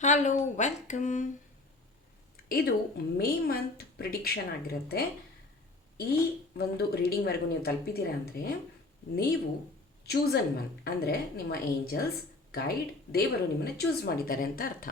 Hello, welcome. ಇದು May month prediction ಆಗಿರುತ್ತೆ. ಈ ಒಂದು ರೀಡಿಂಗ್ವರೆಗೂ ನೀವು ತಲುಪಿದ್ದೀರಾ ಅಂದರೆ ನೀವು ಚೂಸನ್ ಒನ್, ಅಂದರೆ ನಿಮ್ಮ ಏಂಜಲ್ಸ್, ಗೈಡ್, ದೇವರು ನಿಮ್ಮನ್ನು ಚೂಸ್ ಮಾಡಿದ್ದಾರೆ ಅಂತ ಅರ್ಥ.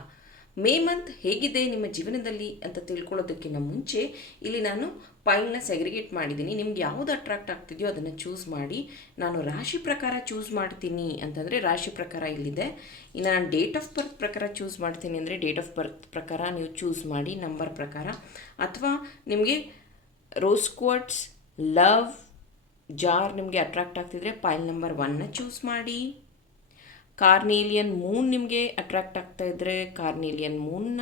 ಮೇ ಮಂತ್ ಹೇಗಿದೆ ನಿಮ್ಮ ಜೀವನದಲ್ಲಿ ಅಂತ ತಿಳ್ಕೊಳ್ಳೋದಕ್ಕಿಂತ ಮುಂಚೆ ಇಲ್ಲಿ ನಾನು ಪೈಲ್ನ ಸೆಗ್ರಿಗೇಟ್ ಮಾಡಿದ್ದೀನಿ. ನಿಮ್ಗೆ ಯಾವುದು ಅಟ್ರಾಕ್ಟ್ ಆಗ್ತಿದೆಯೋ ಅದನ್ನು ಚೂಸ್ ಮಾಡಿ. ನಾನು ರಾಶಿ ಪ್ರಕಾರ ಚೂಸ್ ಮಾಡ್ತೀನಿ ಅಂತಂದರೆ ರಾಶಿ ಪ್ರಕಾರ ಇಲ್ಲಿದೆ. ಇನ್ನು ನಾನು ಡೇಟ್ ಆಫ್ ಬರ್ತ್ ಪ್ರಕಾರ ಚೂಸ್ ಮಾಡ್ತೀನಿ ಅಂದರೆ ಡೇಟ್ ಆಫ್ ಬರ್ತ್ ಪ್ರಕಾರ ನೀವು ಚೂಸ್ ಮಾಡಿ, ನಂಬರ್ ಪ್ರಕಾರ. ಅಥವಾ ನಿಮಗೆ ರೋಸ್ ಕ್ವಾರ್ಟ್ಸ್, ಲವ್ ಜಾರ್ ನಿಮಗೆ ಅಟ್ರಾಕ್ಟ್ ಆಗ್ತಿದ್ರೆ ಪೈಲ್ ನಂಬರ್ 1ನ ಚೂಸ್ ಮಾಡಿ. ಕಾರ್ನೇಲಿಯನ್ ಮೂನ್ ನಿಮಗೆ ಅಟ್ರಾಕ್ಟ್ ಆಗ್ತಾ ಇದ್ದರೆ ಕಾರ್ನೇಲಿಯನ್ ಮೂನ್ನ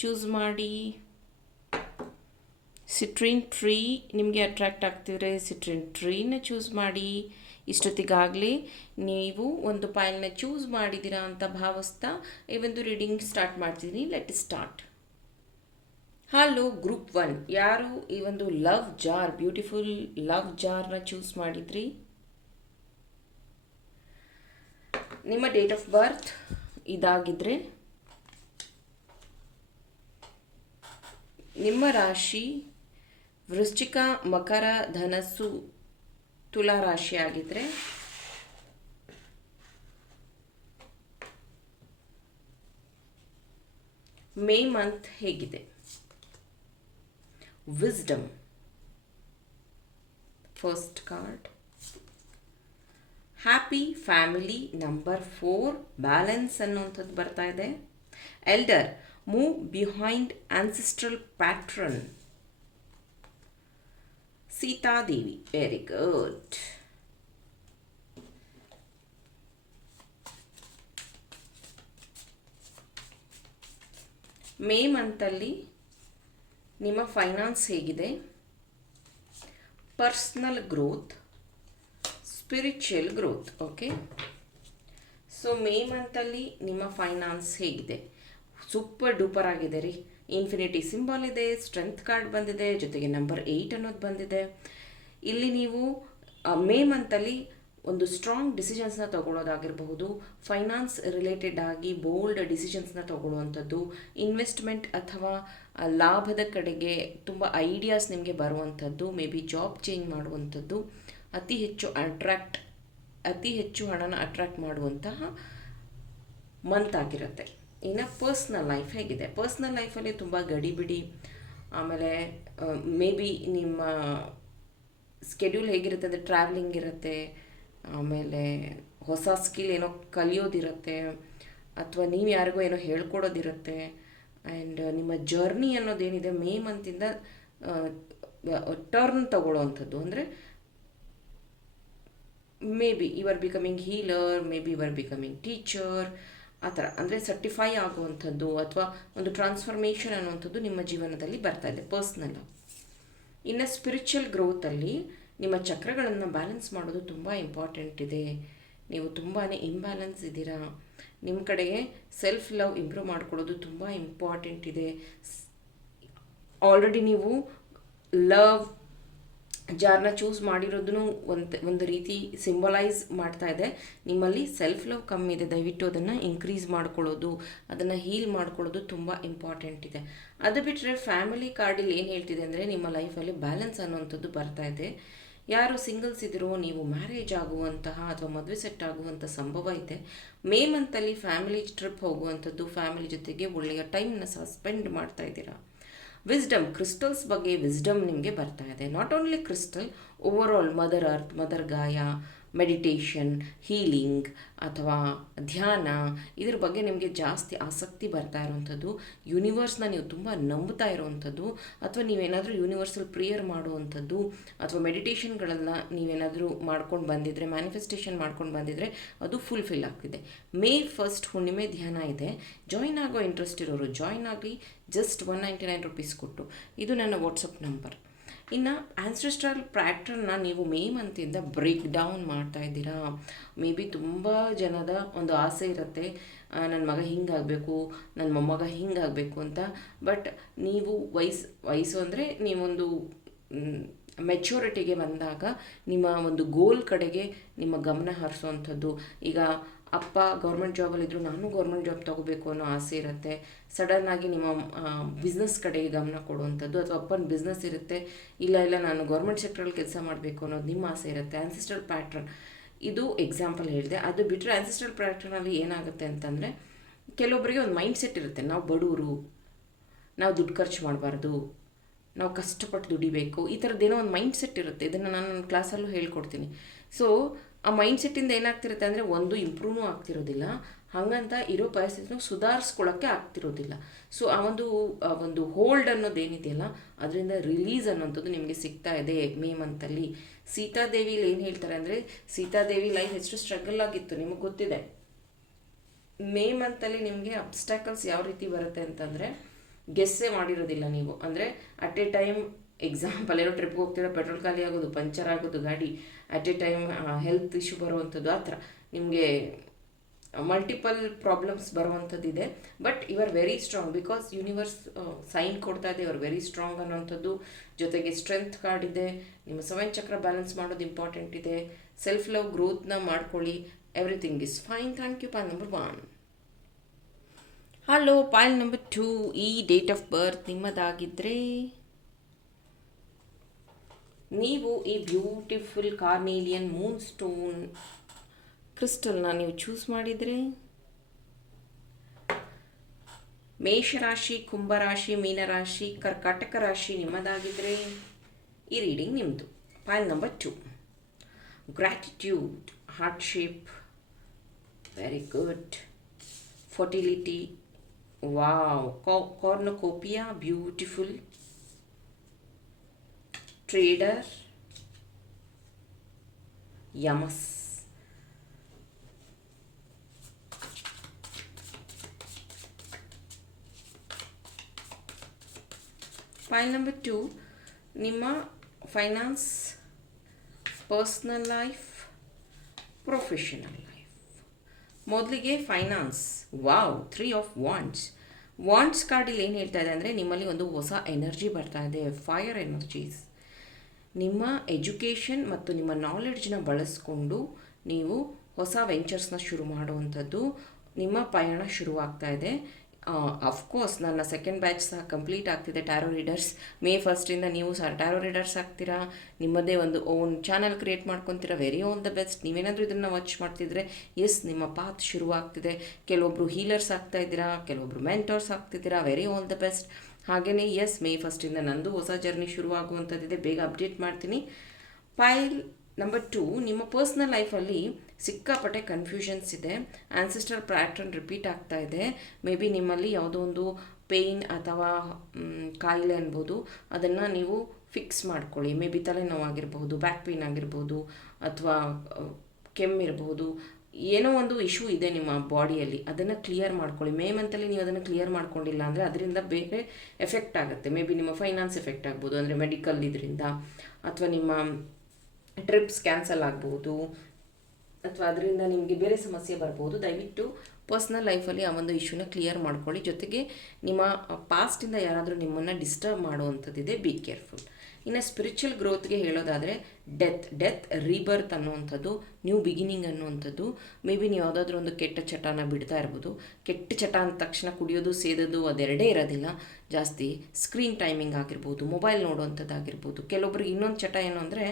ಚೂಸ್ ಮಾಡಿ. ಸಿಟ್ರಿನ್ ಟ್ರೀ ನಿಮಗೆ ಅಟ್ರಾಕ್ಟ್ ಆಗ್ತಿದ್ರೆ ಸಿಟ್ರಿನ್ ಟ್ರೀನ ಚೂಸ್ ಮಾಡಿ. ಇಷ್ಟೊತ್ತಿಗಾಗಲೇ ನೀವು ಒಂದು ಪೈಲ್ನ ಚೂಸ್ ಮಾಡಿದ್ದೀರಾ ಅಂತ ಭಾವಿಸ್ತಾ ಈ ಒಂದು ರೀಡಿಂಗ್ ಸ್ಟಾರ್ಟ್ ಮಾಡ್ತಿದ್ದೀನಿ. Let start. ಹಲೋ ಗ್ರೂಪ್ 1, ಯಾರು ಈ ಒಂದು ಲವ್ ಜಾರ್, ಬ್ಯೂಟಿಫುಲ್ ಲವ್ ಜಾರ್ನ ಚೂಸ್ ಮಾಡಿದ್ರಿ? ನಿಮ್ಮ ಡೇಟ್ ಆಫ್ ಬರ್ತ್ ಇದಾಗಿದ್ದರೆ ನಿಮ್ಮ ರಾಶಿ ವೃಶ್ಚಿಕ, ಮಕರ, ಧನಸ್ಸು, ತುಲಾ ರಾಶಿ ಆಗಿದ್ದರೆ ಮೇ ಮಂತ್ ಹೇಗಿದೆ? Wisdom first card. Happy family number 4, balance ಅನ್ನುವಂಥದ್ದು ಬರ್ತಾ ಇದೆ. Elder, move behind ancestral pattern. Sitadevi, very good. May ಮಂತಲ್ಲಿ ನಿಮ್ಮ ಫೈನಾನ್ಸ್ ಹೇಗಿದೆ? Personal growth, spiritual growth. Okay, so May ಮಂತಲ್ಲಿ ನಿಮ್ಮ ಫೈನಾನ್ಸ್ ಹೇಗಿದೆ? ಸೂಪರ್ ಡೂಪರ್ ಆಗಿದೆ ರೀ. ಇನ್ಫಿನಿಟಿ ಸಿಂಬಲ್ ಇದೆ, ಸ್ಟ್ರೆಂತ್ ಕಾರ್ಡ್ ಬಂದಿದೆ, ಜೊತೆಗೆ ನಂಬರ್ 8 ಅನ್ನೋದು ಬಂದಿದೆ. ಇಲ್ಲಿ ನೀವು ಮೇ ಮಂತಲ್ಲಿ ಒಂದು ಸ್ಟ್ರಾಂಗ್ ಡಿಸಿಷನ್ಸ್ನ ತಗೊಳ್ಳೋದಾಗಿರಬಹುದು, ಫೈನಾನ್ಸ್ ರಿಲೇಟೆಡ್ ಆಗಿ ಬೋಲ್ಡ್ ಡಿಸಿಷನ್ಸ್ನ ತಗೊಳ್ಳುವಂಥದ್ದು, ಇನ್ವೆಸ್ಟ್ಮೆಂಟ್ ಅಥವಾ ಲಾಭದ ಕಡೆಗೆ ತುಂಬ ಐಡಿಯಾಸ್ ನಿಮಗೆ ಬರುವಂಥದ್ದು, ಮೇ ಬಿ ಜಾಬ್ ಚೇಂಜ್ ಮಾಡುವಂಥದ್ದು, ಅತಿ ಹೆಚ್ಚು ಹಣನ ಅಟ್ರಾಕ್ಟ್ ಮಾಡುವಂತಹ ಮಂತ್ ಆಗಿರುತ್ತೆ. ಇನ್ನು ಪರ್ಸ್ನಲ್ ಲೈಫ್ ಹೇಗಿದೆ? ಪರ್ಸ್ನಲ್ ಲೈಫಲ್ಲಿ ತುಂಬ ಗಡಿಬಿಡಿ, ಆಮೇಲೆ ಮೇ ಬಿ ನಿಮ್ಮ ಸ್ಕೆಡ್ಯೂಲ್ ಹೇಗಿರುತ್ತೆ ಅಂದರೆ ಟ್ರಾವೆಲಿಂಗ್ ಇರುತ್ತೆ, ಆಮೇಲೆ ಹೊಸ ಸ್ಕಿಲ್ ಏನೋ ಕಲಿಯೋದಿರುತ್ತೆ, ಅಥವಾ ನೀವು ಯಾರಿಗೋ ಏನೋ ಹೇಳ್ಕೊಡೋದಿರುತ್ತೆ. ಆ್ಯಂಡ್ ನಿಮ್ಮ ಜರ್ನಿ ಅನ್ನೋದೇನಿದೆ ಮೇ ಮಂತಿಂದ ಟರ್ನ್ ತಗೊಳ್ಳೋವಂಥದ್ದು. ಅಂದರೆ maybe you are becoming healer, maybe you are becoming teacher, ಆ ಥರ. ಅಂದರೆ ಸರ್ಟಿಫೈ ಆಗುವಂಥದ್ದು ಅಥವಾ ಒಂದು ಟ್ರಾನ್ಸ್ಫಾರ್ಮೇಷನ್ ಅನ್ನುವಂಥದ್ದು ನಿಮ್ಮ ಜೀವನದಲ್ಲಿ ಬರ್ತಾ ಇದೆ ಪರ್ಸ್ನಲ್. ಇನ್ನು ಸ್ಪಿರಿಚುವಲ್ ಗ್ರೋತಲ್ಲಿ ನಿಮ್ಮ ಚಕ್ರಗಳನ್ನು ಬ್ಯಾಲೆನ್ಸ್ ಮಾಡೋದು ತುಂಬ ಇಂಪಾರ್ಟೆಂಟ್ ಇದೆ. ನೀವು ತುಂಬಾ ಇಂಬ್ಯಾಲೆನ್ಸ್ ಇದ್ದೀರಾ. ನಿಮ್ಮ ಕಡೆಗೆ ಸೆಲ್ಫ್ ಲವ್ ಇಂಪ್ರೂವ್ ಮಾಡ್ಕೊಳ್ಳೋದು ತುಂಬ ಇಂಪಾರ್ಟೆಂಟ್ ಇದೆ. ಆಲ್ರೆಡಿ ನೀವು ಲವ್ ಜಾರ್ನ ಚೂಸ್ ಮಾಡಿರೋದನ್ನು ಒಂದು ರೀತಿ ಸಿಂಬಲೈಸ್ ಮಾಡ್ತಾ ಇದೆ. ನಿಮ್ಮಲ್ಲಿ ಸೆಲ್ಫ್ ಲವ್ ಕಮ್ಮಿ ಇದೆ, ದಯವಿಟ್ಟು ಅದನ್ನು ಇನ್ಕ್ರೀಸ್ ಮಾಡ್ಕೊಳ್ಳೋದು, ಅದನ್ನು ಹೀಲ್ ಮಾಡ್ಕೊಳ್ಳೋದು ತುಂಬ ಇಂಪಾರ್ಟೆಂಟ್ ಇದೆ. ಅದು ಬಿಟ್ಟರೆ ಫ್ಯಾಮಿಲಿ ಕಾರ್ಡಲ್ಲಿ ಏನು ಹೇಳ್ತಿದೆ ಅಂದರೆ ನಿಮ್ಮ ಲೈಫಲ್ಲಿ ಬ್ಯಾಲೆನ್ಸ್ ಅನ್ನುವಂಥದ್ದು ಬರ್ತಾ ಇದೆ. ಯಾರು ಸಿಂಗಲ್ಸ್ ಇದ್ದೀರೋ ನೀವು ಮ್ಯಾರೇಜ್ ಆಗುವಂತಹ ಅಥವಾ ಮದುವೆ ಸೆಟ್ ಆಗುವಂಥ ಸಂಭವ ಇದೆ. ಮೇ ಮಂತಲ್ಲಿ ಫ್ಯಾಮಿಲಿ ಟ್ರಿಪ್ ಹೋಗುವಂಥದ್ದು, ಫ್ಯಾಮಿಲಿ ಜೊತೆಗೆ ಒಳ್ಳೆಯ ಟೈಮ್ನ ಸಹ ಸ್ಪೆಂಡ್ ಮಾಡ್ತಾ ಇದ್ದೀರಾ. ವಿಸ್ಡಮ್, ಕ್ರಿಸ್ಟಲ್ಸ್ ಬಗ್ಗೆ ವಿಸ್ಡಮ್ ನಿಮಗೆ ಬರ್ತಾ ಇದೆ. Not only crystal, over all mother earth, mother ಗಾಯ, ಮೆಡಿಟೇಷನ್, ಹೀಲಿಂಗ್ ಅಥವಾ ಧ್ಯಾನ, ಇದ್ರ ಬಗ್ಗೆ ನಿಮಗೆ ಜಾಸ್ತಿ ಆಸಕ್ತಿ ಬರ್ತಾ ಇರುವಂಥದ್ದು. ಯೂನಿವರ್ಸ್ನ ನೀವು ತುಂಬ ನಂಬ್ತಾ ಇರುವಂಥದ್ದು, ಅಥವಾ ನೀವೇನಾದರೂ ಯೂನಿವರ್ಸಲ್ ಪ್ರೇಯರ್ ಮಾಡುವಂಥದ್ದು, ಅಥವಾ ಮೆಡಿಟೇಷನ್ಗಳನ್ನು ನೀವೇನಾದರೂ ಮಾಡ್ಕೊಂಡು ಬಂದಿದ್ರೆ, ಮ್ಯಾನಿಫೆಸ್ಟೇಷನ್ ಮಾಡ್ಕೊಂಡು ಬಂದಿದ್ರೆ ಅದು ಫುಲ್ಫಿಲ್ ಆಗ್ತಿದೆ. ಮೇ 1 ಹುಣ್ಣಿಮೆ ಧ್ಯಾನ ಇದೆ. ಜಾಯಿನ್ ಆಗೋ ಇಂಟ್ರೆಸ್ಟ್ ಇರೋರು ಜಾಯಿನ್ ಆಗಿ, ಜಸ್ಟ್ 199 ರುಪೀಸ್ ಕೊಟ್ಟು. ಇದು ನನ್ನ ವಾಟ್ಸಪ್ ನಂಬರ್. ಇನ್ನು ಆನ್ಸೆಸ್ಟ್ರಲ್ ಪ್ಯಾಟ್ರನ್ನ ನೀವು ಮೇ ಮಂತಿಂದ ಬ್ರೇಕ್ ಡೌನ್ ಮಾಡ್ತಾ ಇದ್ದೀರಾ. ಮೇ ಬಿ ತುಂಬ ಜನದ ಒಂದು ಆಸೆ ಇರುತ್ತೆ, ನನ್ನ ಮಗ ಹಿಂಗಾಗಬೇಕು, ನನ್ನ ಮೊಮ್ಮಗ ಹಿಂಗಾಗಬೇಕು ಅಂತ. ಬಟ್ ನೀವು ವಯಸ್ಸು ಅಂದರೆ ನೀವೊಂದು ಮೆಚ್ಯೂರಿಟಿಗೆ ಬಂದಾಗ ನಿಮ್ಮ ಒಂದು ಗೋಲ್ ಕಡೆಗೆ ನಿಮ್ಮ ಗಮನ ಹರಿಸುವಂಥದ್ದು. ಈಗ ಅಪ್ಪ ಗೌರ್ಮೆಂಟ್ ಜಾಬಲ್ಲಿದ್ದರು ನಾನು ಗೌರ್ಮೆಂಟ್ ಜಾಬ್ ತೊಗೋಬೇಕು ಅನ್ನೋ ಆಸೆ ಇರುತ್ತೆ. ಸಡನ್ನಾಗಿ ನಿಮ್ಮ ಬಿಸ್ನೆಸ್ ಕಡೆಗೆ ಗಮನ ಕೊಡುವಂಥದ್ದು, ಅಥವಾ ಅಪ್ಪನ ಬಿಸ್ನೆಸ್ ಇರುತ್ತೆ, ಇಲ್ಲ ನಾನು ಗೌರ್ಮೆಂಟ್ ಸೆಕ್ಟ್ರಲ್ಲಿ ಕೆಲಸ ಮಾಡಬೇಕು ಅನ್ನೋದು ನಿಮ್ಮ ಆಸೆ ಇರುತ್ತೆ. ಆನ್ಸಿಸ್ಟ್ರಲ್ ಪ್ಯಾಟ್ರನ್ ಇದು ಎಕ್ಸಾಂಪಲ್ ಹೇಳಿದೆ. ಅದು ಬಿಟ್ಟರೆ ಆನ್ಸಿಸ್ಟ್ರಲ್ ಪ್ಯಾಟ್ರನಲ್ಲಿ ಏನಾಗುತ್ತೆ ಅಂತಂದರೆ, ಕೆಲವೊಬ್ಬರಿಗೆ ಒಂದು ಮೈಂಡ್ ಸೆಟ್ ಇರುತ್ತೆ, ನಾವು ಬಡವರು, ನಾವು ದುಡ್ಡು ಖರ್ಚು ಮಾಡಬಾರ್ದು, ನಾವು ಕಷ್ಟಪಟ್ಟು ದುಡಿಬೇಕು, ಈ ಥರದ್ದೇನೋ ಒಂದು ಮೈಂಡ್ ಸೆಟ್ ಇರುತ್ತೆ. ಇದನ್ನು ನಾನು ನನ್ನ ಕ್ಲಾಸಲ್ಲೂ ಹೇಳ್ಕೊಡ್ತೀನಿ. ಸೊ ಆ ಮೈಂಡ್ ಸೆಟ್ಟಿಂದ ಏನಾಗ್ತಿರುತ್ತೆ ಅಂದರೆ, ಒಂದು ಇಂಪ್ರೂವ್ನೂ ಆಗ್ತಿರೋದಿಲ್ಲ, ಹಾಗಂತ ಇರೋ ಪರಿಸ್ಥಿತಿನೂ ಸುಧಾರಿಸ್ಕೊಳ್ಳೋಕ್ಕೆ ಆಗ್ತಿರೋದಿಲ್ಲ. ಸೊ ಆ ಒಂದು ಹೋಲ್ಡ್ ಅನ್ನೋದೇನಿದೆಯಲ್ಲ, ಅದರಿಂದ ರಿಲೀಸ್ ಅನ್ನೋಂಥದ್ದು ನಿಮಗೆ ಸಿಗ್ತಾ ಇದೆ ಮೇ ಮಂತಲ್ಲಿ. ಸೀತಾದೇವಿಲಿ ಏನು ಹೇಳ್ತಾರೆ ಅಂದರೆ, ಸೀತಾದೇವಿ ಲೈಫ್ ಎಷ್ಟು ಸ್ಟ್ರಗಲ್ ಆಗಿತ್ತು ನಿಮಗೆ ಗೊತ್ತಿದೆ. ಮೇ ಮಂತಲ್ಲಿ ನಿಮಗೆ ಅಬ್ಸ್ಟ್ಯಾಕಲ್ಸ್ ಯಾವ ರೀತಿ ಬರುತ್ತೆ ಅಂತಂದರೆ, ಗೆಸ್ಸೇ ಮಾಡಿರೋದಿಲ್ಲ ನೀವು. ಅಂದರೆ ಅಟ್ ಎ ಟೈಮ್ ಎಕ್ಸಾಂಪಲ್ ಏನೋ ಟ್ರಿಪ್ಗೆ ಹೋಗ್ತಿರೋ ಪೆಟ್ರೋಲ್ ಖಾಲಿ ಆಗೋದು, ಪಂಚರ್ ಆಗೋದು ಗಾಡಿ, at a time health issue ಬರುವಂಥದ್ದು, ಆ ಥರ ನಿಮಗೆ ಮಲ್ಟಿಪಲ್ ಪ್ರಾಬ್ಲಮ್ಸ್ ಬರುವಂಥದ್ದಿದೆ. But you are very strong, because universe sign ಕೊಡ್ತಾ ಇದೆ, ಯು ಆರ್ ವೆರಿ ಸ್ಟ್ರಾಂಗ್ ಅನ್ನೋಂಥದ್ದು. ಜೊತೆಗೆ ಸ್ಟ್ರೆಂತ್ ಕಾರ್ಡ್ ಇದೆ, ನಿಮ್ಮ 7 ಚಕ್ರ ಬ್ಯಾಲೆನ್ಸ್ ಮಾಡೋದು ಇಂಪಾರ್ಟೆಂಟ್ ಇದೆ. ಸೆಲ್ಫ್ ಲವ್ ಗ್ರೋತ್ನ ಮಾಡ್ಕೊಳ್ಳಿ, everything is fine. Thank you. Pal number 1. Hello, pal number 2. ಈ ಡೇಟ್ ಆಫ್ ಬರ್ತ್ ನಿಮ್ಮದಾಗಿದ್ದರೆ ನೀವು ಈ ಬ್ಯೂಟಿಫುಲ್ ಕಾರ್ನೇಲಿಯನ್ ಮೂನ್ ಸ್ಟೋನ್ ಕ್ರಿಸ್ಟಲ್ನ ನೀವು ಚೂಸ್ ಮಾಡಿದರೆ, ಮೇಷರಾಶಿ, ಕುಂಭರಾಶಿ, ಮೀನರಾಶಿ, ಕರ್ಕಾಟಕ ರಾಶಿ ನಿಮ್ಮದಾಗಿದ್ದರೆ ಈ ರೀಡಿಂಗ್ ನಿಮ್ಮದು. Pile number 2. Gratitude, heart shape, very good. Fertility, wow. Cornucopia, beautiful. Trader, ಯಮಸ್. ಫೈಲ್ ನಂಬರ್ 2 ನಿಮ್ಮ finance, personal life, professional life. ಮೊದಲಿಗೆ finance. Wow, 3 of wands. Wands ಕಾರ್ಡಲ್ಲಿ ಏನು ಹೇಳ್ತಾ ಇದೆ ಅಂದರೆ, ನಿಮ್ಮಲ್ಲಿ ಒಂದು ಹೊಸ ಎನರ್ಜಿ ಬರ್ತಾ ಇದೆ, ಫೈರ್ ಎನರ್ಜೀಸ್. ನಿಮ್ಮ ಎಜುಕೇಷನ್ ಮತ್ತು ನಿಮ್ಮ ನಾಲೆಡ್ಜ್ನ ಬಳಸ್ಕೊಂಡು ನೀವು ಹೊಸ ವೆಂಚರ್ಸ್ನ ಶುರು ಮಾಡುವಂಥದ್ದು, ನಿಮ್ಮ ಪಯಣ ಶುರುವಾಗ್ತಾ ಇದೆ. ಅಫ್ಕೋರ್ಸ್ ನನ್ನ ಸೆಕೆಂಡ್ ಬ್ಯಾಚ್ ಸಹ ಕಂಪ್ಲೀಟ್ ಆಗ್ತಿದೆ. ಟ್ಯಾರೋ ರೀಡರ್ಸ್ ಮೇ 1 ನೀವು ಸಹ ಟ್ಯಾರೋ ರೀಡರ್ಸ್ ಆಗ್ತೀರಾ, ನಿಮ್ಮದೇ ಒಂದು ಓನ್ ಚಾನಲ್ ಕ್ರಿಯೇಟ್ ಮಾಡ್ಕೊತೀರಾ. Very all the best. ನೀವೇನಾದರೂ ಇದನ್ನು ವಾಚ್ ಮಾಡ್ತಿದ್ರೆ, ಎಸ್, ನಿಮ್ಮ ಪಾತ್ ಶುರುವಾಗ್ತಿದೆ. ಕೆಲವೊಬ್ಬರು ಹೀಲರ್ಸ್ ಆಗ್ತಾ ಇದ್ದೀರಾ, ಕೆಲವೊಬ್ಬರು ಮೆಂಟರ್ಸ್ ಆಗ್ತಿದ್ದೀರಾ. Very all the best. ಹಾಗೆಯೇ ಎಸ್, ಮೇ 1 ನಂದು ಹೊಸ ಜರ್ನಿ ಶುರುವಾಗುವಂಥದ್ದಿದೆ, ಬೇಗ ಅಪ್ಡೇಟ್ ಮಾಡ್ತೀನಿ. ಪೈಲ್ ನಂಬರ್ 2 ನಿಮ್ಮ ಪರ್ಸ್ನಲ್ ಲೈಫಲ್ಲಿ ಸಿಕ್ಕಾಪಟ್ಟೆ ಕನ್ಫ್ಯೂಷನ್ಸ್ ಇದೆ. ಆನ್ಸಿಸ್ಟರ್ ಪ್ಯಾಟ್ರನ್ ರಿಪೀಟ್ ಆಗ್ತಾ ಇದೆ. ಮೇ ಬಿ ನಿಮ್ಮಲ್ಲಿ ಯಾವುದೋ ಒಂದು ಪೇಯ್ನ್ ಅಥವಾ ಕಾಯಿಲೆ ಅನ್ಬೋದು, ಅದನ್ನು ನೀವು ಫಿಕ್ಸ್ ಮಾಡ್ಕೊಳ್ಳಿ. ಮೇ ಬಿ ತಲೆನೋವಾಗಿರ್ಬೋದು, ಬ್ಯಾಕ್ ಪೇಯ್ನ್ ಆಗಿರ್ಬೋದು, ಅಥವಾ ಕೆಮ್ಮಿರ್ಬೋದು. ಏನೋ ಒಂದು ಇಶ್ಯೂ ಇದೆ ನಿಮ್ಮ ಬಾಡಿಯಲ್ಲಿ, ಅದನ್ನು ಕ್ಲಿಯರ್ ಮಾಡ್ಕೊಳ್ಳಿ. ಮೇ ಮಂತಲ್ಲಿ ನೀವು ಅದನ್ನು ಕ್ಲಿಯರ್ ಮಾಡ್ಕೊಂಡಿಲ್ಲ ಅಂದರೆ ಅದರಿಂದ ಬೇರೆ ಎಫೆಕ್ಟ್ ಆಗುತ್ತೆ. ಮೇ ಬಿ ನಿಮ್ಮ ಫೈನಾನ್ಸ್ ಎಫೆಕ್ಟ್ ಆಗ್ಬೋದು, ಅಂದರೆ ಮೆಡಿಕಲ್ ಇದರಿಂದ, ಅಥವಾ ನಿಮ್ಮ ಟ್ರಿಪ್ಸ್ ಕ್ಯಾನ್ಸಲ್ ಆಗ್ಬೋದು, ಅಥವಾ ಅದರಿಂದ ನಿಮಗೆ ಬೇರೆ ಸಮಸ್ಯೆ ಬರ್ಬೋದು. ದಯವಿಟ್ಟು ಪರ್ಸ್ನಲ್ ಲೈಫಲ್ಲಿ ಆ ಒಂದು ಇಶ್ಯೂನ ಕ್ಲಿಯರ್ ಮಾಡ್ಕೊಳ್ಳಿ. ಜೊತೆಗೆ ನಿಮ್ಮ ಪಾಸ್ಟಿಂದ ಯಾರಾದರೂ ನಿಮ್ಮನ್ನು ಡಿಸ್ಟರ್ಬ್ ಮಾಡುವಂಥದ್ದಿದೆ, ಬಿ ಕೇರ್ಫುಲ್. ಇನ್ನು ಸ್ಪಿರಿಚುವಲ್ ಗ್ರೋತ್ಗೆ ಹೇಳೋದಾದರೆ, ಡೆತ್ ರೀಬರ್ತ್ ಅನ್ನುವಂಥದ್ದು, ನ್ಯೂ ಬಿಗಿನಿಂಗ್ ಅನ್ನುವಂಥದ್ದು. ಮೇ ಬಿ ನೀವು ಯಾವುದಾದ್ರೂ ಒಂದು ಕೆಟ್ಟ ಚಟನ ಬಿಡ್ತಾ ಇರ್ಬೋದು. ಕೆಟ್ಟ ಚಟ ಅಂದ ತಕ್ಷಣ ಕುಡಿಯೋದು, ಸೇದೋದು ಅದೆರಡೇ ಇರೋದಿಲ್ಲ. ಜಾಸ್ತಿ ಸ್ಕ್ರೀನ್ ಟೈಮಿಂಗ್ ಆಗಿರ್ಬೋದು, ಮೊಬೈಲ್ ನೋಡುವಂಥದ್ದಾಗಿರ್ಬೋದು. ಕೆಲವೊಬ್ರಿಗೆ ಇನ್ನೊಂದು ಚಟ ಏನು ಅಂದರೆ,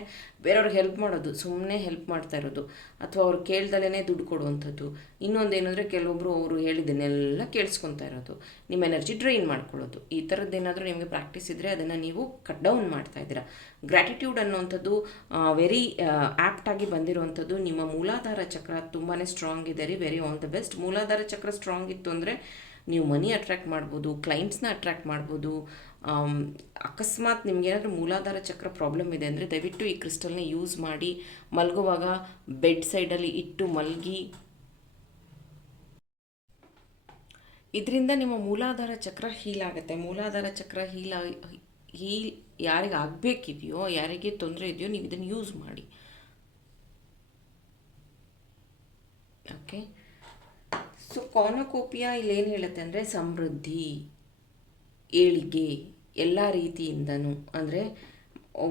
ಬೇರೆಯವ್ರಿಗೆ ಹೆಲ್ಪ್ ಮಾಡೋದು, ಸುಮ್ಮನೆ ಹೆಲ್ಪ್ ಮಾಡ್ತಾ ಇರೋದು, ಅಥವಾ ಅವ್ರು ಕೇಳ್ದಲೇ ದುಡ್ಡು ಕೊಡುವಂಥದ್ದು. ಇನ್ನೊಂದೇನೆಂದರೆ, ಕೆಲವೊಬ್ಬರು ಅವರು ಹೇಳಿದ್ದನ್ನೆಲ್ಲ ಕೇಳಿಸ್ಕೊತಾ ಇರೋದು, ನಿಮ್ಮ ಎನರ್ಜಿ ಡ್ರೈನ್ ಮಾಡ್ಕೊಳ್ಳೋದು. ಈ ಥರದ್ದೇನಾದರೂ ನಿಮಗೆ ಪ್ರಾಕ್ಟೀಸ್ ಇದ್ದರೆ ಅದನ್ನು ನೀವು ಕಟ್ ಡೌನ್ ಮಾಡ್ತಾ ಇದ್ದೀರಾ. ಗ್ರ್ಯಾಟಿಟ್ಯೂಡ್ ಅನ್ನುವಂಥದ್ದು ವೆರಿ ಆ್ಯಪ್ಟಾಗಿ ಬಂದಿರುವಂಥದ್ದು. ನಿಮ್ಮ ಮೂಲಾಧಾರ ಚಕ್ರ ತುಂಬಾ ಸ್ಟ್ರಾಂಗ್ ಇದೆ ರೀ. Very all the best. ಮೂಲಾಧಾರ ಚಕ್ರ ಸ್ಟ್ರಾಂಗ್ ಇತ್ತು ಅಂದರೆ ನೀವು ಮನಿ ಅಟ್ರ್ಯಾಕ್ಟ್ ಮಾಡ್ಬೋದು, ಕ್ಲೈಂಟ್ಸ್ನ ಅಟ್ರ್ಯಾಕ್ಟ್ ಮಾಡ್ಬೋದು. ಅಕಸ್ಮಾತ್ ನಿಮಗೇನಾದರೂ ಮೂಲಾಧಾರ ಚಕ್ರ ಪ್ರಾಬ್ಲಮ್ ಇದೆ ಅಂದರೆ, ದಯವಿಟ್ಟು ಈ ಕ್ರಿಸ್ಟಲ್ನ ಯೂಸ್ ಮಾಡಿ. ಮಲಗುವಾಗ ಬೆಡ್ ಸೈಡಲ್ಲಿ ಇಟ್ಟು ಮಲಗಿ. ಇದರಿಂದ ನಿಮ್ಮ ಮೂಲಾಧಾರ ಚಕ್ರ ಹೀಲ್ ಆಗುತ್ತೆ. ಮೂಲಾಧಾರ ಚಕ್ರ ಹೀಲ್ ಯಾರಿಗೆ ಆಗಬೇಕಿದೆಯೋ, ಯಾರಿಗೆ ತೊಂದರೆ ಇದೆಯೋ, ನೀವು ಇದನ್ನು ಯೂಸ್ ಮಾಡಿ. ಓಕೆ. ಸೊ ಕಾರ್ನೋಕೋಪಿಯಾ ಇಲ್ಲೇನು ಹೇಳುತ್ತೆ ಅಂದರೆ, ಸಮೃದ್ಧಿ, ಏಳಿಗೆ ಎಲ್ಲ ರೀತಿಯಿಂದನೂ, ಅಂದರೆ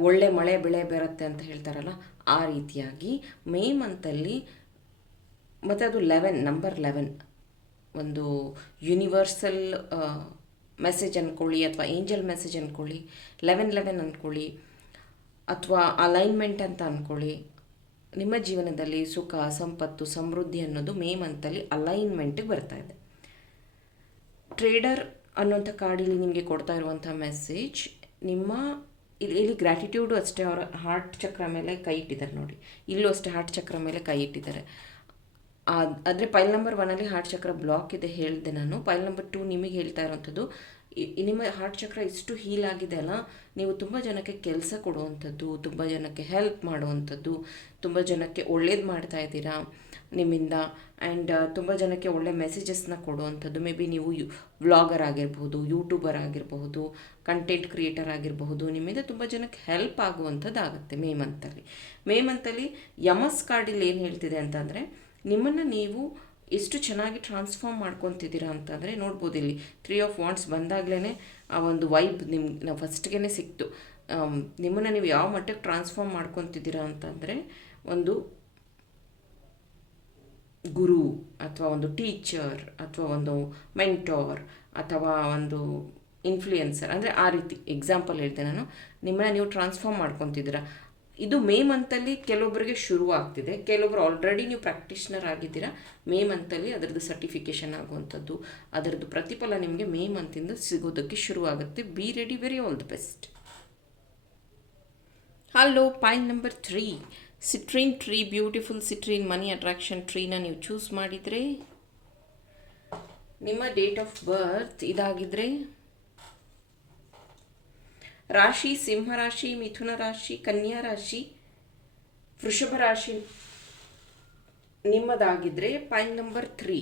ಒಳ್ಳೆ ಮಳೆ ಬೆಳೆ ಬರುತ್ತೆ ಅಂತ ಹೇಳ್ತಾರಲ್ಲ, ಆ ರೀತಿಯಾಗಿ ಮೇ ಮಂತಲ್ಲಿ ಮತ್ತು ಅದು ನಂಬರ್ 11 ಒಂದು ಯೂನಿವರ್ಸಲ್ ಮೆಸೇಜ್ ಅಂದ್ಕೊಳ್ಳಿ, ಅಥವಾ ಏಂಜಲ್ ಮೆಸೇಜ್ ಅಂದ್ಕೊಳ್ಳಿ, 11 ಅಂದ್ಕೊಳ್ಳಿ, ಅಥವಾ ಅಲೈನ್ಮೆಂಟ್ ಅಂತ ಅಂದ್ಕೊಳ್ಳಿ. ನಿಮ್ಮ ಜೀವನದಲ್ಲಿ ಸುಖ, ಸಂಪತ್ತು, ಸಮೃದ್ಧಿ ಅನ್ನೋದು ಮೇ ಮಂತಲ್ಲಿ ಅಲೈನ್ಮೆಂಟಿಗೆ ಬರ್ತಾ ಇದೆ. ಟ್ರೇಡರ್ ಅನ್ನೋಂಥ ಕಾರ್ಡಿಲ್ಲಿ ನಿಮಗೆ ಕೊಡ್ತಾ ಇರುವಂಥ ಮೆಸೇಜ್, ನಿಮ್ಮ ಇಲ್ಲಿ ಗ್ರ್ಯಾಟಿಟ್ಯೂಡು ಅಷ್ಟೇ. ಅವರ ಹಾರ್ಟ್ ಚಕ್ರ ಮೇಲೆ ಕೈ ಇಟ್ಟಿದ್ದಾರೆ ನೋಡಿ, ಇಲ್ಲೂ ಅಷ್ಟೇ ಹಾರ್ಟ್ ಚಕ್ರ ಮೇಲೆ ಕೈ ಇಟ್ಟಿದ್ದಾರೆ. ಆದರೆ ಪೈಲ್ ನಂಬರ್ 1ಅಲ್ಲಿ ಹಾರ್ಟ್ ಚಕ್ರ ಬ್ಲಾಕ್ ಇದೆ ಹೇಳಿದೆ ನಾನು. ಪೈಲ್ ನಂಬರ್ 2 ನಿಮಗೆ ಹೇಳ್ತಾ ಇರೋವಂಥದ್ದು, ನಿಮ್ಮ ಹಾರ್ಟ್ ಚಕ್ರ ಇಷ್ಟು ಹೀಲ್ ಆಗಿದೆ ಅಲ್ಲ, ನೀವು ತುಂಬ ಜನಕ್ಕೆ ಕೆಲಸ ಕೊಡುವಂಥದ್ದು, ತುಂಬ ಜನಕ್ಕೆ ಹೆಲ್ಪ್ ಮಾಡುವಂಥದ್ದು, ತುಂಬ ಜನಕ್ಕೆ ಒಳ್ಳೇದು ಮಾಡ್ತಾ ಇದ್ದೀರಾ ನಿಮ್ಮಿಂದ. ಆ್ಯಂಡ್ ತುಂಬ ಜನಕ್ಕೆ ಒಳ್ಳೆ ಮೆಸೇಜಸ್ನ ಕೊಡುವಂಥದ್ದು. ಮೇ ಬಿ ನೀವು ವ್ಲಾಗರ್ ಆಗಿರ್ಬೋದು, ಯೂಟ್ಯೂಬರ್ ಆಗಿರಬಹುದು, ಕಂಟೆಂಟ್ ಕ್ರಿಯೇಟರ್ ಆಗಿರಬಹುದು. ನಿಮ್ಮಿಂದ ತುಂಬ ಜನಕ್ಕೆ ಹೆಲ್ಪ್ ಆಗುವಂಥದ್ದು ಆಗುತ್ತೆ ಮೇ ಮಂತಲ್ಲಿ ಯಮಸ್ ಕಾರ್ಡಿಲ್ಲಿ ಏನು ಹೇಳ್ತಿದೆ ಅಂತಂದರೆ, ನಿಮ್ಮನ್ನು ನೀವು ಎಷ್ಟು ಚೆನ್ನಾಗಿ ಟ್ರಾನ್ಸ್ಫಾರ್ಮ್ ಮಾಡ್ಕೊತಿದ್ದೀರಾ ಅಂತಂದರೆ ನೋಡ್ಬೋದು. ಇಲ್ಲಿ 3 ಆಫ್ ವಾಂಡ್ಸ್ ಬಂದಾಗಲೇ ಆ ಒಂದು ವೈಬ್ ನಾವು ಫಸ್ಟ್ಗೆ ಸಿಕ್ತು. ನಿಮ್ಮನ್ನು ನೀವು ಯಾವ ಮಟ್ಟಕ್ಕೆ ಟ್ರಾನ್ಸ್ಫಾರ್ಮ್ ಮಾಡ್ಕೊತಿದ್ದೀರಾ ಅಂತಂದರೆ, ಒಂದು ಗುರು ಅಥವಾ ಒಂದು ಟೀಚರ್ ಅಥವಾ ಒಂದು ಮೆಂಟೋರ್ ಅಥವಾ ಒಂದು ಇನ್ಫ್ಲೂಯೆನ್ಸರ್, ಅಂದರೆ ಆ ರೀತಿ ಎಕ್ಸಾಂಪಲ್ ಹೇಳ್ತೇನೆ ನಾನು. ನಿಮ್ಮನ್ನು ನೀವು ಟ್ರಾನ್ಸ್ಫಾರ್ಮ್ ಮಾಡ್ಕೊತಿದ್ದೀರಾ. ಇದು ಮೇ ಮಂತಲ್ಲಿ ಕೆಲವೊಬ್ಬರಿಗೆ ಶುರು ಆಗ್ತಿದೆ, ಕೆಲವೊಬ್ಬರು ಆಲ್ರೆಡಿ ನೀವು ಪ್ರಾಕ್ಟೀಷ್ನರ್ ಆಗಿದ್ದೀರಾ. ಮೇ ಮಂತಲ್ಲಿ ಅದರದ್ದು ಸರ್ಟಿಫಿಕೇಷನ್ ಆಗುವಂಥದ್ದು, ಅದರದ್ದು ಪ್ರತಿಫಲ ನಿಮಗೆ ಮೇ ಮಂತಿಂದ ಸಿಗೋದಕ್ಕೆ ಶುರು ಆಗುತ್ತೆ. Be ready, very all the best. Hello, pile number 3 citrine tree, beautiful citrine money attraction ಟ್ರೀನ ನೀವು ಚೂಸ್ ಮಾಡಿದರೆ, ನಿಮ್ಮ ಡೇಟ್ ಆಫ್ ಬರ್ತ್ ಇದಾಗಿದ್ದರೆ, ರಾಶಿ ಸಿಂಹರಾಶಿ, ಮಿಥುನ ರಾಶಿ, ಕನ್ಯಾ ರಾಶಿ, ವೃಷಭ ರಾಶಿ ನಿಮ್ಮದಾಗಿದ್ದರೆ, ಪೈಲ್ ನಂಬರ್ 3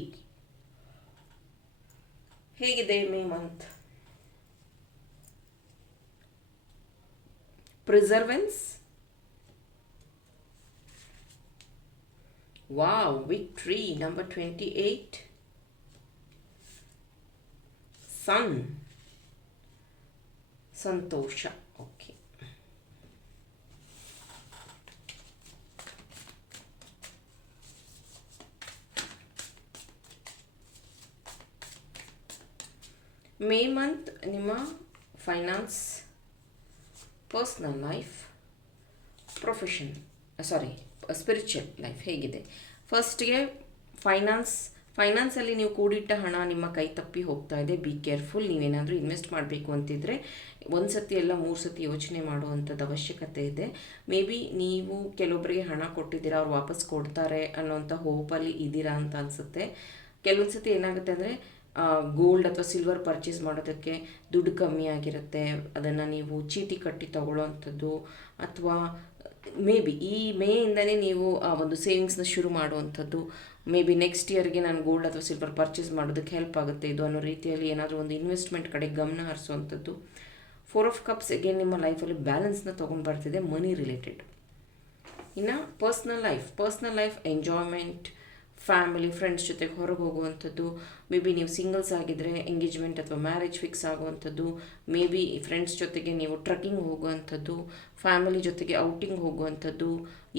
ಹೇಗಿದೆ May month? Perseverance, wow, victory number 28, sun, ಸಂತೋಷ. ಓಕೆ, ಮೇ ಮಂತ್ ನಿಮ್ಮ finance, personal life, profession, spiritual life ಹೇಗಿದೆ? ಫಸ್ಟ್ಗೆ ಫೈನಾನ್ಸಲ್ಲಿ ನೀವು ಕೂಡಿಟ್ಟ ಹಣ ನಿಮ್ಮ ಕೈ ತಪ್ಪಿ ಹೋಗ್ತಾ ಇದೆ. Be careful. ನೀವೇನಾದರೂ ಇನ್ವೆಸ್ಟ್ ಮಾಡಬೇಕು ಅಂತಿದ್ರೆ ಒಂದು ಸತಿ ಎಲ್ಲ 3 ಸತಿ ಯೋಚನೆ ಮಾಡುವಂಥದ್ದು ಅವಶ್ಯಕತೆ ಇದೆ. ಮೇ ಬಿ ನೀವು ಕೆಲವೊಬ್ಬರಿಗೆ ಹಣ ಕೊಟ್ಟಿದ್ದೀರಾ, ಅವ್ರು ವಾಪಸ್ ಕೊಡ್ತಾರೆ ಅನ್ನೋಂಥ ಹೋಪಲ್ಲಿ ಇದ್ದೀರಾ ಅಂತ ಅನಿಸುತ್ತೆ. ಕೆಲವೊಂದು ಸತಿ ಏನಾಗುತ್ತೆ ಅಂದರೆ, ಗೋಲ್ಡ್ ಅಥವಾ ಸಿಲ್ವರ್ ಪರ್ಚೇಸ್ ಮಾಡೋದಕ್ಕೆ ದುಡ್ಡು ಕಮ್ಮಿ ಆಗಿರುತ್ತೆ, ಅದನ್ನು ನೀವು ಚೀಟಿ ಕಟ್ಟಿ ತಗೊಳ್ಳೋವಂಥದ್ದು, ಅಥವಾ ಮೇ ಬಿ ಈ ಮೇಯಿಂದನೇ ನೀವು ಆ ಒಂದು ಸೇವಿಂಗ್ಸ್ನ ಶುರು ಮಾಡುವಂಥದ್ದು. ಮೇ ಬಿ ನೆಕ್ಸ್ಟ್ ಇಯರ್ಗೆ ನಾನು ಗೋಲ್ಡ್ ಅಥವಾ ಸಿಲ್ವರ್ ಪರ್ಚೇಸ್ ಮಾಡೋದಕ್ಕೆ ಹೆಲ್ಪ್ ಆಗುತ್ತೆ ಇದು ಅನ್ನೋ ರೀತಿಯಲ್ಲಿ ಏನಾದರೂ ಒಂದು ಇನ್ವೆಸ್ಟ್ಮೆಂಟ್ ಕಡೆ ಗಮನ ಹರಿಸುವಂಥದ್ದು. 4 ಆಫ್ ಕಪ್ಸ್ ಅಗೇನ್ ನಿಮ್ಮ ಲೈಫಲ್ಲಿ ಬ್ಯಾಲೆನ್ಸ್ನ ತೊಗೊಂಡು ಬರ್ತಿದೆ, ಮನಿ ರಿಲೇಟೆಡ್. ಇನ್ನು personal life enjoyment, family, friends ಜೊತೆಗೆ ಹೊರಗೆ ಹೋಗುವಂಥದ್ದು. ಮೇ ಬಿ ನೀವು ಸಿಂಗಲ್ಸ್ ಆಗಿದ್ದರೆ ಎಂಗೇಜ್ಮೆಂಟ್ ಅಥವಾ ಮ್ಯಾರೇಜ್ ಫಿಕ್ಸ್ ಆಗುವಂಥದ್ದು. ಮೇ ಬಿ ಫ್ರೆಂಡ್ಸ್ ಜೊತೆಗೆ ನೀವು ಟ್ರಕ್ಕಿಂಗ್ ಹೋಗುವಂಥದ್ದು, ಫ್ಯಾಮಿಲಿ ಜೊತೆಗೆ ಔಟಿಂಗ್ ಹೋಗುವಂಥದ್ದು,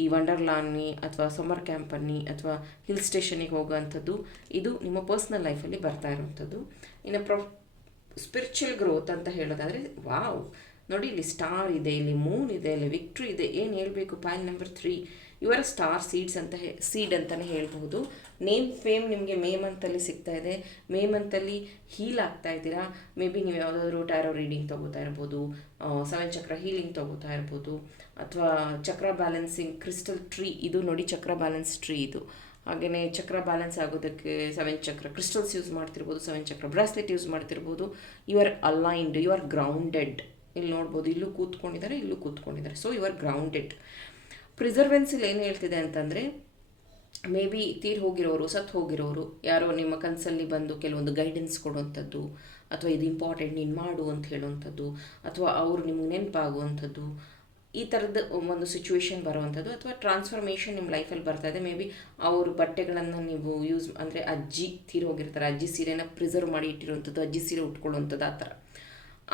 ಈ ವಂಡರ್ಲಾನಿ ಅಥವಾ ಸಮ್ಮರ್ ಕ್ಯಾಂಪನ್ನಿ ಅಥವಾ ಹಿಲ್ ಸ್ಟೇಷನಿಗೆ ಹೋಗುವಂಥದ್ದು. ಇದು ನಿಮ್ಮ ಪರ್ಸ್ನಲ್ ಲೈಫಲ್ಲಿ ಬರ್ತಾ ಇರುವಂಥದ್ದು. ಇನ್ನು ಸ್ಪಿರಿಚುವಲ್ ಗ್ರೋತ್ ಅಂತ ಹೇಳೋದಾದರೆ, ವಾವ್ ನೋಡಿ, ಇಲ್ಲಿ ಸ್ಟಾರ್ ಇದೆ, ಇಲ್ಲಿ ಮೂನ್ ಇದೆ, ಇಲ್ಲಿ ವಿಕ್ಟ್ರಿ ಇದೆ. ಏನು ಹೇಳಬೇಕು? ಪೈಲ್ ನಂಬರ್ 3 ಇವರ ಸ್ಟಾರ್ ಸೀಡ್ ಅಂತಲೇ ಹೇಳ್ಬಹುದು. ನೇಮ್ ಫೇಮ್ ನಿಮಗೆ ಮೇ ಮಂತಲ್ಲಿ ಸಿಗ್ತಾ ಇದೆ. ಮೇ ಮಂತಲ್ಲಿ ಹೀಲ್ ಆಗ್ತಾ ಇದ್ದೀರಾ. ಮೇ ಬಿ ನೀವು ಯಾವುದಾದ್ರೂ ಟ್ಯಾರೋ ರೀಡಿಂಗ್ ತೊಗೋತಾ ಇರ್ಬೋದು, 7 ಚಕ್ರ ಹೀಲಿಂಗ್ ತೊಗೋತಾ ಇರ್ಬೋದು, ಅಥವಾ ಚಕ್ರ ಬ್ಯಾಲೆನ್ಸಿಂಗ್ ಕ್ರಿಸ್ಟಲ್ ಟ್ರೀ. ಇದು ನೋಡಿ, ಚಕ್ರ ಬ್ಯಾಲೆನ್ಸ್ ಟ್ರೀ ಇದು. ಹಾಗೆಯೇ ಚಕ್ರ ಬ್ಯಾಲೆನ್ಸ್ ಆಗೋದಕ್ಕೆ 7 ಚಕ್ರ ಕ್ರಿಸ್ಟಲ್ಸ್ ಯೂಸ್ ಮಾಡ್ತಿರ್ಬೋದು, 7 ಚಕ್ರ ಬ್ರಾಸ್ಲೆಟ್ ಯೂಸ್ ಮಾಡ್ತಿರ್ಬೋದು. You are aligned, you are grounded. ಇಲ್ಲಿ ನೋಡ್ಬೋದು, ಇಲ್ಲೂ ಕೂತ್ಕೊಂಡಿದ್ದಾರೆ. So you are grounded. ಪ್ರಿಸರ್ವೆನ್ಸಲ್ಲಿ ಏನು ಹೇಳ್ತಿದೆ ಅಂತಂದರೆ, ಮೇ ಬಿ ಸತ್ತು ಹೋಗಿರೋರು ಯಾರೋ ನಿಮ್ಮ ಕನಸಲ್ಲಿ ಬಂದು ಕೆಲವೊಂದು ಗೈಡೆನ್ಸ್ ಕೊಡುವಂಥದ್ದು, ಅಥವಾ ಇದು ಇಂಪಾರ್ಟೆಂಟ್ ನೀನು ಮಾಡು ಅಂತ ಹೇಳುವಂಥದ್ದು, ಅಥವಾ ಅವರು ನಿಮಗೆ ನೆನಪಾಗುವಂಥದ್ದು, ಈ ಥರದ್ದು ಒಂದು ಸಿಚುವೇಶನ್ ಬರುವಂಥದ್ದು, ಅಥವಾ ಟ್ರಾನ್ಸ್ಫಾರ್ಮೇಷನ್ ನಿಮ್ಮ ಲೈಫಲ್ಲಿ ಬರ್ತಾ ಇದೆ. ಮೇ ಬಿ ಅವ್ರ ಬಟ್ಟೆಗಳನ್ನು ನೀವು ಅಂದರೆ ಅಜ್ಜಿ ತೀರೋಗಿರ್ತಾರೆ, ಅಜ್ಜಿ ಸೀರೆನ ಪ್ರಿಸರ್ವ್ ಮಾಡಿ ಇಟ್ಟಿರುವಂಥದ್ದು, ಅಜ್ಜಿ ಸೀರೆ ಉಟ್ಕೊಳ್ಳುವಂಥದ್ದು, ಆ ಥರ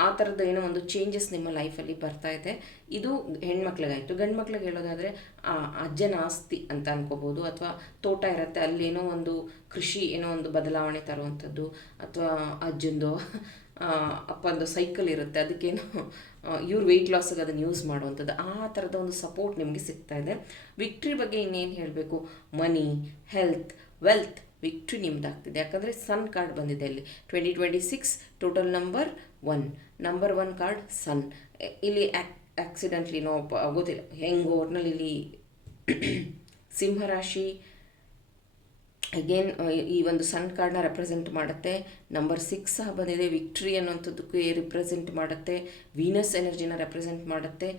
ಆ ಥರದ್ದು ಏನೋ ಒಂದು ಚೇಂಜಸ್ ನಿಮ್ಮ ಲೈಫಲ್ಲಿ ಬರ್ತಾ ಇದೆ. ಇದು ಹೆಣ್ಮಕ್ಳಿಗಾಯಿತು. ಗಂಡು ಮಕ್ಳಿಗೆ ಹೇಳೋದಾದರೆ ಅಜ್ಜನ ಆಸ್ತಿ ಅಂತ ಅನ್ಕೋಬೋದು, ಅಥವಾ ತೋಟ ಇರುತ್ತೆ, ಅಲ್ಲೇನೋ ಒಂದು ಕೃಷಿ ಏನೋ ಒಂದು ಬದಲಾವಣೆ ತರುವಂಥದ್ದು, ಅಥವಾ ಅಜ್ಜಂದು ಅಪ್ಪಂದು ಸೈಕಲ್ ಇರುತ್ತೆ, ಅದಕ್ಕೇನೋ ಇವ್ರು ವೆಯ್ಟ್ ಲಾಸ್ಗೆ ಅದನ್ನು ಯೂಸ್ ಮಾಡುವಂಥದ್ದು, ಆ ಥರದ ಒಂದು ಸಪೋರ್ಟ್ ನಿಮಗೆ ಸಿಗ್ತಾ ಇದೆ. ವಿಕ್ಟ್ರಿ ಬಗ್ಗೆ ಇನ್ನೇನು ಹೇಳಬೇಕು, ಮನಿ, ಹೆಲ್ತ್, ವೆಲ್ತ್, ವಿಕ್ಟ್ರಿ ನಿಮ್ದಾಗ್ತಿದೆ. ಯಾಕಂದರೆ ಸನ್ ಕಾರ್ಡ್ ಬಂದಿದೆ ಇಲ್ಲಿ 2026 ಟೋಟಲ್ ನಂಬರ್ 1 ಕಾರ್ಡ್ ಸನ್. ಇಲ್ಲಿ ಆಕ್ಸಿಡೆಂಟ್ಲಿ ನೋ ಆಗೋದಿಲ್ಲ ಹೆಂಗೋ ಒಟ್ನಲ್ಲಿ ಇಲ್ಲಿ ಸಿಂಹರಾಶಿ ಅಗೇನ್ ಈ ಒಂದು ಸನ್ ಕಾರ್ಡ್ನ ರೆಪ್ರೆಸೆಂಟ್ ಮಾಡುತ್ತೆ. ನಂಬರ್ 6 ಸಹ ಬಂದಿದೆ, ವಿಕ್ಟ್ರಿ ಅನ್ನೋಂಥದ್ದಕ್ಕೆ ರಿಪ್ರೆಸೆಂಟ್ ಮಾಡುತ್ತೆ, ವೀನಸ್ ಎನರ್ಜಿನ ರೆಪ್ರೆಸೆಂಟ್ ಮಾಡುತ್ತೆ.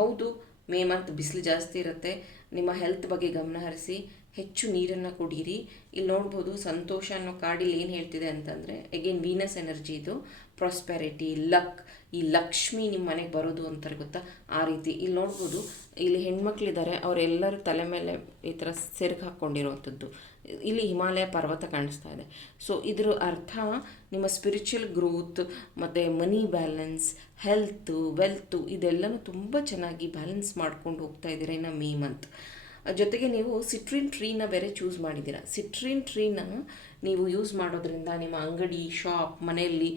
ಹೌದು, ಮೇ ಮಂತ್ ಬಿಸಿಲು ಜಾಸ್ತಿ ಇರುತ್ತೆ. ನಿಮ್ಮ ಹೆಲ್ತ್ ಬಗ್ಗೆ ಗಮನ ಹರಿಸಿ, ಹೆಚ್ಚು ನೀರನ್ನು ಕುಡೀರಿ. ಇಲ್ಲಿ ನೋಡ್ಬೋದು ಸಂತೋಷ ಅನ್ನೋ ಕಾರ್ಡಿಲ್ಲಿ ಏನು ಹೇಳ್ತಿದೆ ಅಂತಂದರೆ, ಅಗೇನ್ ವೀನಸ್ ಎನರ್ಜಿ, ಇದು ಪ್ರಾಸ್ಪೆರಿಟಿ, ಲಕ್, ಈ ಲಕ್ಷ್ಮಿ ನಿಮ್ಮ ಮನೆಗೆ ಬರೋದು ಅಂತಾರೆ ಗೊತ್ತಾ, ಆ ರೀತಿ. ಇಲ್ಲಿ ನೋಡ್ಬೋದು, ಇಲ್ಲಿ ಹೆಣ್ಮಕ್ಳಿದ್ದಾರೆ, ಅವರೆಲ್ಲರೂ ತಲೆ ಮೇಲೆ ಈ ಥರ ಸೆರಗು ಹಾಕ್ಕೊಂಡಿರೋವಂಥದ್ದು. ಇಲ್ಲಿ ಹಿಮಾಲಯ ಪರ್ವತ ಕಾಣಿಸ್ತಾ ಇದೆ. ಸೊ ಇದರ ಅರ್ಥ ನಿಮ್ಮ ಸ್ಪಿರಿಚುವಲ್ ಗ್ರೋತ್ ಮತ್ತು ಮನಿ ಬ್ಯಾಲೆನ್ಸ್, ಹೆಲ್ತು, ವೆಲ್ತು, ಇದೆಲ್ಲನೂ ತುಂಬ ಚೆನ್ನಾಗಿ ಬ್ಯಾಲೆನ್ಸ್ ಮಾಡ್ಕೊಂಡು ಹೋಗ್ತಾ ಇದ್ದೀರಾ ಇನ್ನು ಮೇ ಮಂತ್. ಜೊತೆಗೆ ನೀವು ಸಿಟ್ರಿನ್ ಟ್ರೀನ ಬೇರೆ ಚೂಸ್ ಮಾಡಿದ್ದೀರಾ. ಸಿಟ್ರಿನ್ ಟ್ರೀನ ನೀವು ಯೂಸ್ ಮಾಡೋದ್ರಿಂದ ನಿಮ್ಮ ಅಂಗಡಿ, ಶಾಪ್, ಮನೆಯಲ್ಲಿ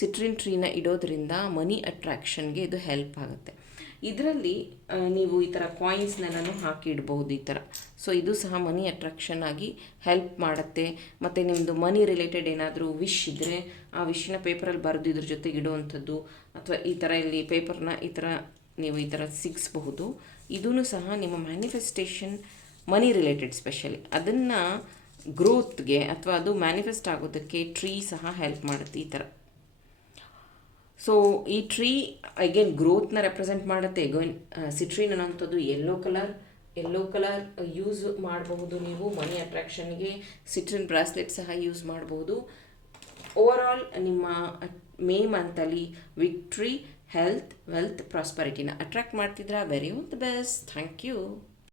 ಸಿಟ್ರಿನ್ ಟ್ರೀನ ಇಡೋದ್ರಿಂದ ಮನಿ ಅಟ್ರಾಕ್ಷನ್ಗೆ ಇದು ಹೆಲ್ಪ್ ಆಗುತ್ತೆ. ಇದರಲ್ಲಿ ನೀವು ಈ ಥರ ಕಾಯಿನ್ಸ್ನೆಲ್ಲನೂ ಹಾಕಿ ಇಡ್ಬೋದು ಈ ಥರ. ಸೊ ಇದು ಸಹ ಮನಿ ಅಟ್ರಾಕ್ಷನ್ ಆಗಿ ಹೆಲ್ಪ್ ಮಾಡುತ್ತೆ. ಮತ್ತು ನಿಮ್ಮದು ಮನಿ ರಿಲೇಟೆಡ್ ಏನಾದರೂ ವಿಶ್ ಇದ್ದರೆ ಆ ವಿಶ್ನ ಪೇಪರಲ್ಲಿ ಬರೆದು ಇದ್ರ ಜೊತೆಗೆ ಇಡುವಂಥದ್ದು, ಅಥವಾ ಈ ಥರ ಇಲ್ಲಿ ಪೇಪರ್ನ ಈ ಥರ ನೀವು ಈ ಥರ ಸಿಗಿಸಬಹುದು. ಇದೂ ಸಹ ನಿಮ್ಮ ಮ್ಯಾನಿಫೆಸ್ಟೇಷನ್, ಮನಿ ರಿಲೇಟೆಡ್ ಸ್ಪೆಷಲಿ, ಅದನ್ನು ಗ್ರೋತ್ಗೆ ಅಥವಾ ಅದು ಮ್ಯಾನಿಫೆಸ್ಟ್ ಆಗೋದಕ್ಕೆ ಟ್ರೀ ಸಹ ಹೆಲ್ಪ್ ಮಾಡುತ್ತೆ ಈ ಥರ. ಸೊ ಈ ಟ್ರೀ ಅಗೇನ್ ಗ್ರೋತ್ನ ರೆಪ್ರೆಸೆಂಟ್ ಮಾಡುತ್ತೆ. ಅಗೇನ್ ಸಿಟ್ರಿನ್ ಅನ್ನೋಂಥದ್ದು ಯೆಲ್ಲೋ ಕಲರ್ ಯೂಸ್ ಮಾಡಬಹುದು ನೀವು ಮನಿ ಅಟ್ರಾಕ್ಷನ್ಗೆ. ಸಿಟ್ರಿನ್ ಬ್ರಾಸ್ಲೆಟ್ ಸಹ ಯೂಸ್ ಮಾಡಬಹುದು. ಓವರಾಲ್ ನಿಮ್ಮ ಮೇ ಮಂತಲ್ಲಿ ವಿಕ್ಟ್ರಿ, ಹೆಲ್ತ್, ವೆಲ್ತ್, ಪ್ರಾಸ್ಪರಿಟಿನ ಅಟ್ರಾಕ್ಟ್ ಮಾಡ್ತಿದ್ರಾ. Very all the best. Thank you.